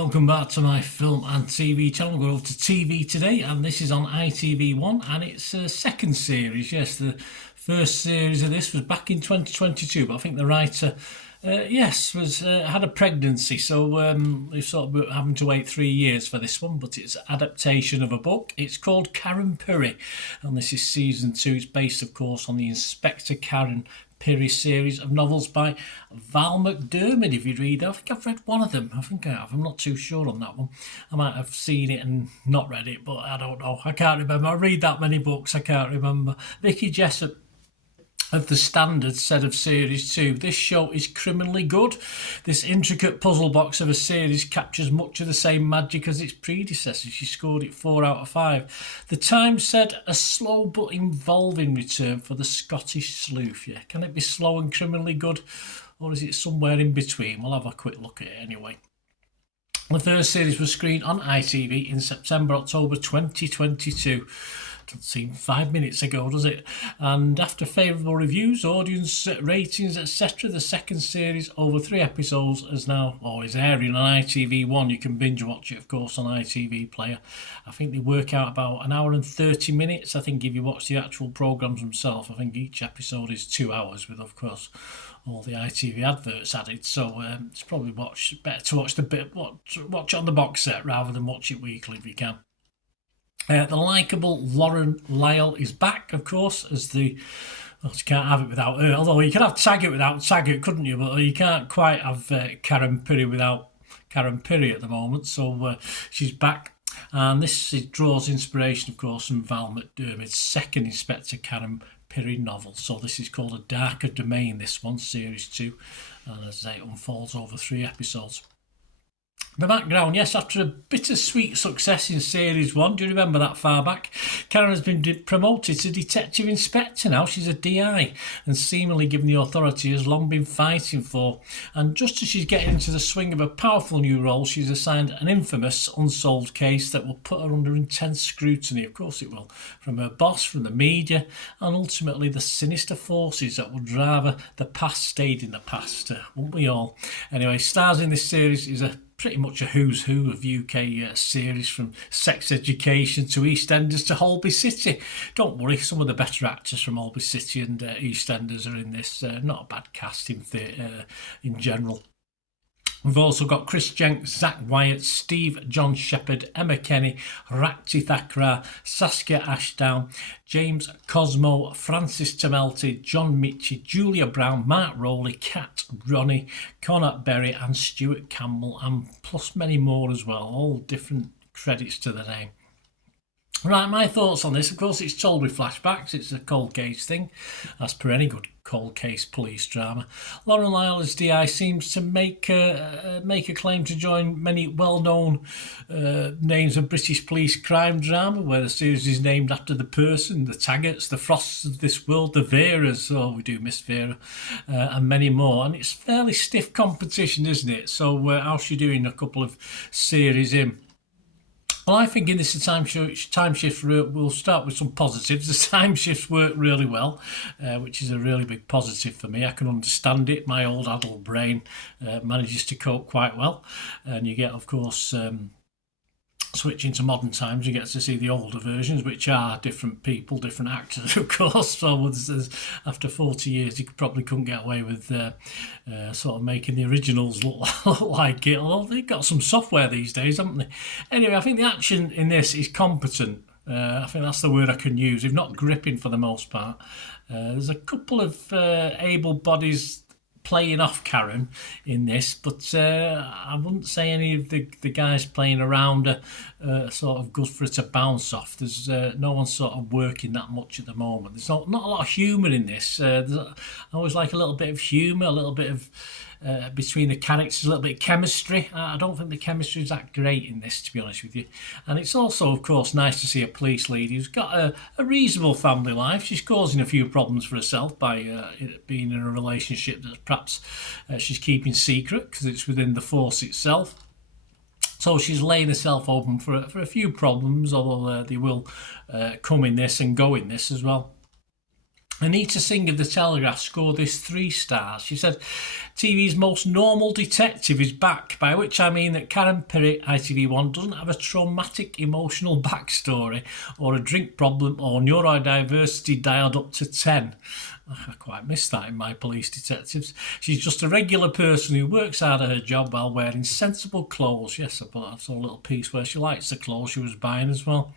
welcome back to my film and TV channel. We're over to TV today, and this is on ITV1, and it's a second series. Yes, the first series of this was back in 2022, but I think the writer, had a pregnancy, so they've sort of having to wait 3 years for this one, but it's an adaptation of a book. It's called Karen Pirie, and this is season 2. It's based, of course, on the Inspector Karen Pirie series of novels by Val McDermid. If you read, I think I've read one of them. I think I have. I'm not too sure on that one. I might have seen it and not read it, but I don't know. I can't remember. I read that many books, I can't remember. Vicky Jessup of The Standard said of Series 2, "This show is criminally good. This intricate puzzle box of a series captures much of the same magic as its predecessor." She scored it 4 out of 5. The Times said, "A slow but involving return for the Scottish sleuth." Yeah, can it be slow and criminally good, or is it somewhere in between? We'll have a quick look at it anyway. The first series was screened on ITV in September-October 2022. Doesn't seem 5 minutes ago, does it? And after favourable reviews, audience ratings, etc., the second series over 3 episodes is airing on ITV1. You can binge watch it, of course, on ITV Player. I think they work out about an hour and 30 minutes. I think if you watch the actual programmes themselves, I think each episode is 2 hours with, of course, all the ITV adverts added. So it's probably better to watch it on the box set rather than watch it weekly if you can. The likeable Lauren Lyle is back, of course, as you can't have it without her. Although you could have Taggart without Taggart, couldn't you? But you can't quite have Karen Pirie without Karen Pirie at the moment. So she's back. And this draws inspiration, of course, from Val McDermid's second Inspector Karen Pirie novel. So this is called A Darker Domain, this one, Series 2. And as I say, it unfolds over 3 episodes. The background, yes, after a bittersweet success in Series 1, do you remember that far back? Karen has been promoted to Detective Inspector now. She's a DI and seemingly given the authority has long been fighting for. And just as she's getting into the swing of a powerful new role, she's assigned an infamous unsolved case that will put her under intense scrutiny. Of course it will, from her boss, from the media, and ultimately the sinister forces that would rather the past stayed in the past, won't we all? Anyway, stars in this series is pretty much a who's who of UK series, from Sex Education to EastEnders to Holby City. Don't worry, some of the better actors from Holby City and EastEnders are in this. Not a bad cast in general. We've also got Chris Jenks, Zach Wyatt, Steve John Shepherd, Emma Kenny, Rakti Thakrar, Saskia Ashdown, James Cosmo, Francis Tamelty, John Mitchie, Julia Brown, Mark Rowley, Kat Ronnie, Connor Berry and Stuart Campbell, and plus many more as well, all different credits to the name. Right, my thoughts on this. Of course, it's told with flashbacks. It's a cold case thing, as per any good cold case police drama. Lauren Lyle as DI seems to make a claim to join many well-known names of British police crime drama, where the series is named after the person, the Taggarts, the Frosts of this world, the Veras, we do miss Vera, and many more. And it's fairly stiff competition, isn't it? So how's she doing a couple of series in? Well, I think in this time shift, we'll start with some positives. The time shifts work really well, which is a really big positive for me. I can understand it. My old adult brain manages to cope quite well. And you get, of course, switching to modern times, you get to see the older versions, which are different people, different actors, of course. So after 40 years, you probably couldn't get away with sort of making the originals look like it. Although they've got some software these days, haven't they? Anyway, I think the action in this is competent. I think that's the word I can use, if not gripping for the most part. There's a couple of able bodies playing off Karen in this, but I wouldn't say any of the guys playing around her sort of good for her to bounce off. There's no one sort of working that much at the moment. There's not a lot of humour in this. I always like a little bit of humour, a little bit of between the characters, a little bit of chemistry. I don't think the chemistry is that great in this, to be honest with you. And it's also, of course, nice to see a police lady who's got a reasonable family life. She's causing a few problems for herself by being in a relationship that perhaps she's keeping secret because it's within the force itself. So she's laying herself open for a few problems, although they will come in this and go in this as well. Anita Singh of The Telegraph scored this 3 stars. She said, TV's most normal detective is back, by which I mean that Karen Pirie, ITV1, doesn't have a traumatic emotional backstory or a drink problem or neurodiversity dialed up to 10. I quite miss that in my police detectives. She's just a regular person who works hard at her job while wearing sensible clothes. Yes, I saw a little piece where she likes the clothes she was buying as well.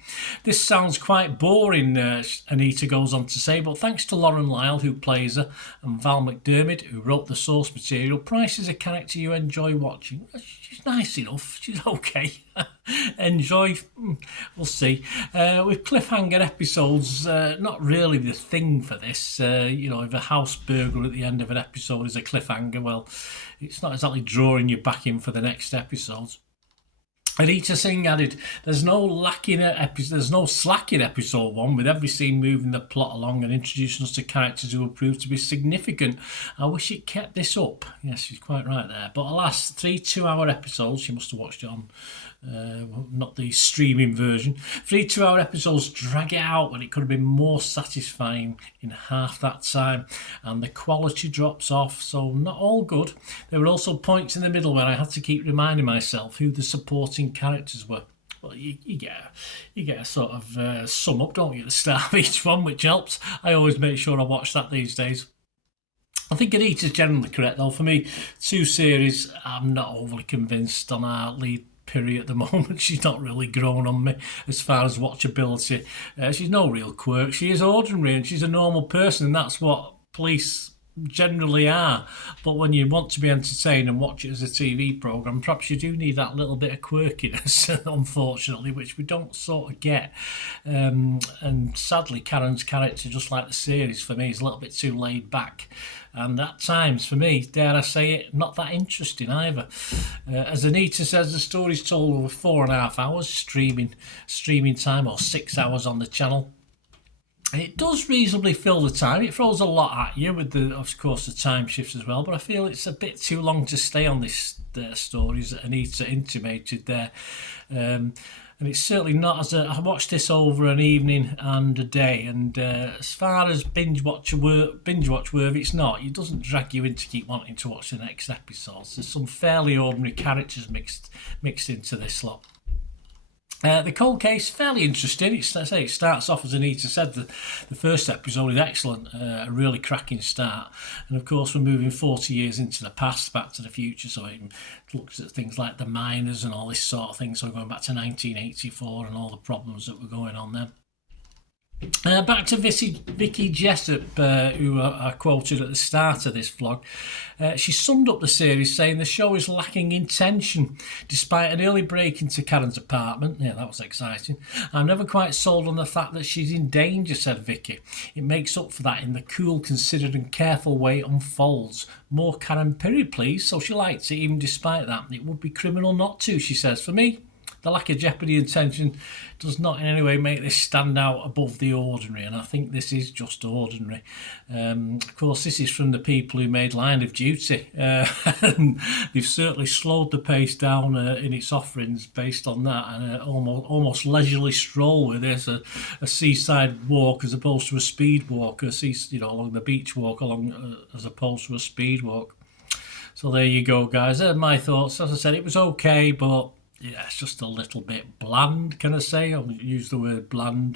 This sounds quite boring, Anita goes on to say, but thanks to Lauren Lyle, who plays her, and Val McDermid, who wrote the source material, Price is a character you enjoy watching. She's nice enough. She's okay. Enjoy. We'll see. With cliffhanger episodes, not really the thing for this. If a house burglar at the end of an episode is a cliffhanger, well, it's not exactly drawing you back in for the next episodes. Anita Singh added, there's no slack in episode 1, with every scene moving the plot along and introducing us to characters who will prove to be significant. I wish it kept this up. Yes, she's quite right there. But alas, 3 2-hour episodes, she must have watched it on not the streaming version. 3 2-hour episodes drag it out when it could have been more satisfying in half that time, and the quality drops off, so not all good. There were also points in the middle where I had to keep reminding myself who the supporting characters were. Well, you get a sort of sum up, don't you, at the start of each one, which helps. I always make sure I watch that these days. I think Anita's generally correct, though. For me, 2 series, I'm not overly convinced on our lead Pirie at the moment. She's not really grown on me as far as watchability. She's no real quirk. She is ordinary and she's a normal person, and that's what police generally are. But when you want to be entertained and watch it as a TV programme, perhaps you do need that little bit of quirkiness, unfortunately, which we don't sort of get. And sadly, Karen's character, just like the series, for me, is a little bit too laid back. And at times, for me, dare I say it, not that interesting either. As Anita says, the story's told over 4.5 hours streaming time, or 6 hours on the channel. It does reasonably fill the time. It throws a lot at you with, of course, the time shifts as well, but I feel it's a bit too long to stay on this story, as Anita intimated there. And it's certainly not I watched this over an evening and a day, and as far as binge watch worthy, it's not. It doesn't drag you in to keep wanting to watch the next episodes. There's some fairly ordinary characters mixed into this lot. The cold case, fairly interesting. It starts off, as Anita said, the first episode is excellent, a really cracking start. And of course, we're moving 40 years into the past, Back to the Future, so it looks at things like the miners and all this sort of thing. So we're going back to 1984 and all the problems that were going on then. Back to Vicky Jessup, who I quoted at the start of this vlog. She summed up the series saying the show is lacking in tension. Despite an early break into Karen's apartment, yeah, that was exciting, I'm never quite sold on the fact that she's in danger, said Vicky. It makes up for that in the cool, considered and careful way it unfolds. More Karen Pirie, please. So she likes it even despite that. It would be criminal not to, she says. For me, the lack of jeopardy and tension does not in any way make this stand out above the ordinary, and I think this is just ordinary. Of course, this is from the people who made Line of Duty, and they've certainly slowed the pace down in its offerings based on that, and almost leisurely stroll with this, a seaside walk as opposed to a speed walk, along the beach walk as opposed to a speed walk. So there you go, guys. My thoughts. As I said, it was okay, but yeah, it's just a little bit bland, can I say? I'll use the word bland.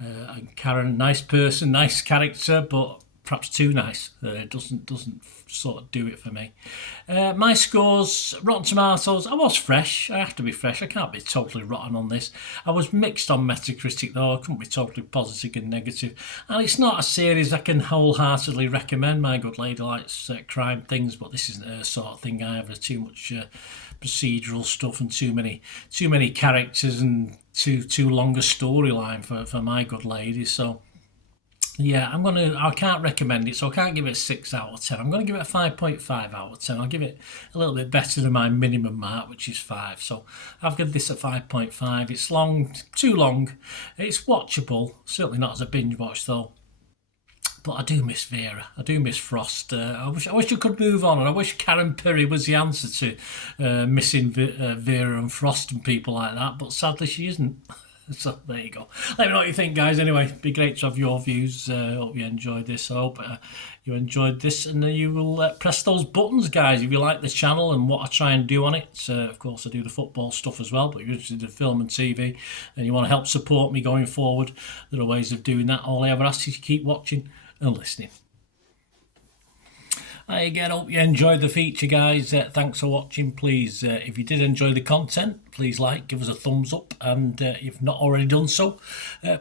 And Karen, nice person, nice character, but perhaps too nice. It doesn't sort of do it for me. My scores, Rotten Tomatoes, I was fresh. I have to be fresh. I can't be totally rotten on this. I was mixed on Metacritic, though. I couldn't be totally positive and negative. And it's not a series I can wholeheartedly recommend. My good lady likes crime things, but this isn't her sort of thing either. Too much procedural stuff and too many characters and too long a storyline for my good lady. So yeah, I can't recommend it, so I can't give it a 6 out of 10. I'm going to give it a 5.5 out of 10. I'll give it a little bit better than my minimum mark, which is 5. So I've given this a 5.5. It's long, too long. It's watchable, certainly not as a binge watch though. But I do miss Vera. I do miss Frost. I wish I could move on, and I wish Karen Pirie was the answer to missing Vera and Frost and people like that. But sadly, she isn't. So there you go. Let me know what you think, guys. Anyway, be great to have your views. Hope you enjoyed this. I hope you enjoyed this, and you will press those buttons, guys, if you like the channel and what I try and do on it. Of course, I do the football stuff as well, but if you're interested in film and TV and you want to help support me going forward, there are ways of doing that. All I ever ask is to keep watching and listening. I again hope you enjoyed the feature, guys. Thanks for watching. Please, if you did enjoy the content, please give us a thumbs up, and if you've not already done so,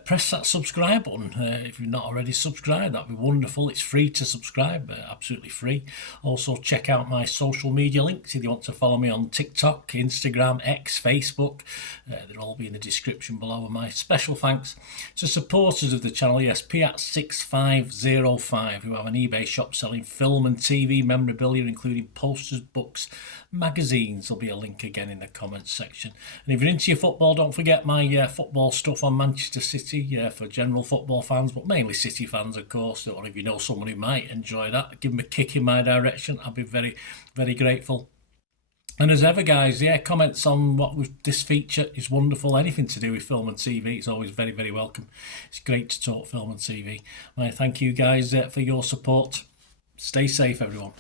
press that subscribe button. If you've not already subscribed, that'd be wonderful. It's free to subscribe, absolutely free. Also, check out my social media links if you want to follow me on TikTok, Instagram, X, Facebook. They'll all be in the description below. And my special thanks to supporters of the channel, yes, Piat6505, who have an eBay shop selling film and TV memorabilia, including posters, books, magazines. There'll be a link again in the comments section. And if you're into your football, don't forget my football stuff on Manchester City for general football fans, but mainly City fans, of course. Or if you know someone who might enjoy that, give them a kick in my direction. I'll be very, very grateful. And as ever, guys, comments on this feature is wonderful. Anything to do with film and TV, it's always very, very welcome. It's great to talk film and TV. I thank you, guys, for your support. Stay safe, everyone.